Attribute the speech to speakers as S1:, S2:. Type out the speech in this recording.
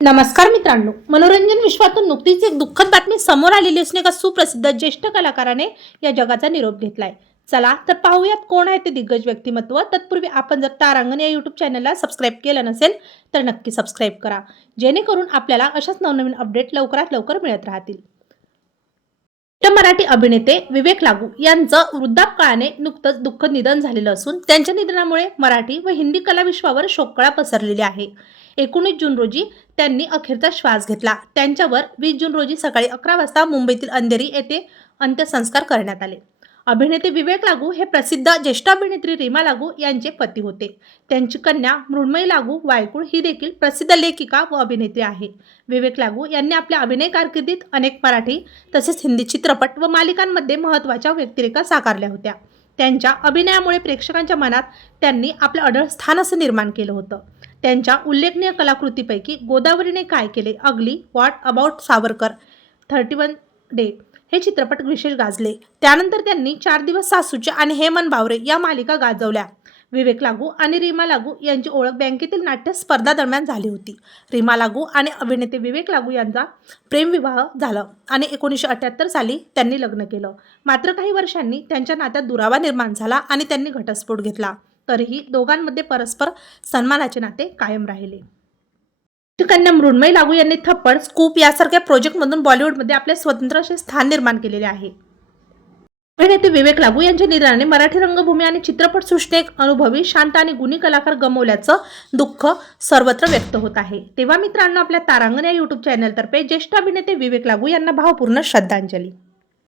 S1: नमस्कार मित्रांनो मनोरंजन विश्वातून नुकतीच एक दुःखद बातमी समोर आलेली असून एका सुप्रसिद्ध ज्येष्ठ कलाकाराने या जगाचा निरोप घेतलाय. चला तर पाहूयात कोण आहे ते दिग्गज व्यक्तिमत्व. तत्पूर्वी आपण जर तारांगण या यूट्यूब चॅनलला सबस्क्राईब केलं नसेल तर नक्की सबस्क्राईब करा. जेणेकरून आपल्याला अशाच नवनवीन अपडेट लवकरात लवकर मिळत राहतील. मराठी अभिनेते विवेक लागू यांचं वृद्धापकाळाने नुकतंच दुःखद निधन झालेलं असून त्यांच्या निधनामुळे मराठी व हिंदी कलाविश्वावर शोककळा पसरलेली आहे. एकोणीस जून रोजी त्यांनी अखेरचा श्वास घेतला. त्यांच्यावर वीस जून रोजी सकाळी अकरा वाजता मुंबईतील अंधेरी येथे अंत्यसंस्कार करण्यात आले. अभिनेते विवेक लागू हे प्रसिद्ध ज्येष्ठ अभिनेत्री रीमा लागू यांचे पती होते. त्यांची कन्या मृण्मयी लागू वायकुळ ही देखील प्रसिद्ध लेखिका व अभिनेत्री आहे. विवेक लागू यांनी आपल्या अभिनय कारकिर्दीत अनेक मराठी तसेच हिंदी चित्रपट व मालिकांमध्ये महत्त्वाच्या व्यक्तिरेखा साकारल्या होत्या. त्यांच्या अभिनयामुळे प्रेक्षकांच्या मनात त्यांनी आपलं अडळ स्थान असं निर्माण केलं होतं. त्यांच्या उल्लेखनीय कलाकृतीपैकी गोदावरीने काय केले? Ugly what about Savarkar? Thirty one day हे चित्रपट विशेष गाजले. त्यानंतर त्यांनी चार दिवस सासूचे आणि हेमन बावरे या मालिका गाजवल्या. विवेक लागू आणि रीमा लागू यांची ओळख बँकेतील नाट्य स्पर्धा दरम्यान झाली होती. रीमा लागू आणि अभिनेते विवेक लागू यांचा प्रेमविवाह झाला आणि एकोणीसशे अठ्याहत्तर साली त्यांनी लग्न केलं. मात्र काही वर्षांनी त्यांच्या नात्यात दुरावा निर्माण झाला आणि त्यांनी घटस्फोट घेतला. तरीही दोघांमध्ये परस्पर सन्मानाचे नाते कायम राहिले. कन्या मृण्मयी लागू यांनी थप्पड स्कूप यासारख्या प्रोजेक्टमधून बॉलिवूडमध्ये आपले स्वतंत्र असे स्थान निर्माण केलेले आहे. अभिनेते विवेक लागू यांच्या निधनाने मराठी रंगभूमी आणि चित्रपट सृष्टी एक अनुभवी शांत आणि गुणी कलाकार गमावल्याचं दुःख सर्वत्र व्यक्त होत आहे. तेव्हा मित्रांनो आपल्या तारांगण या युट्यूब चॅनलतर्फे ज्येष्ठ अभिनेते विवेक लागू यांना भावपूर्ण श्रद्धांजली.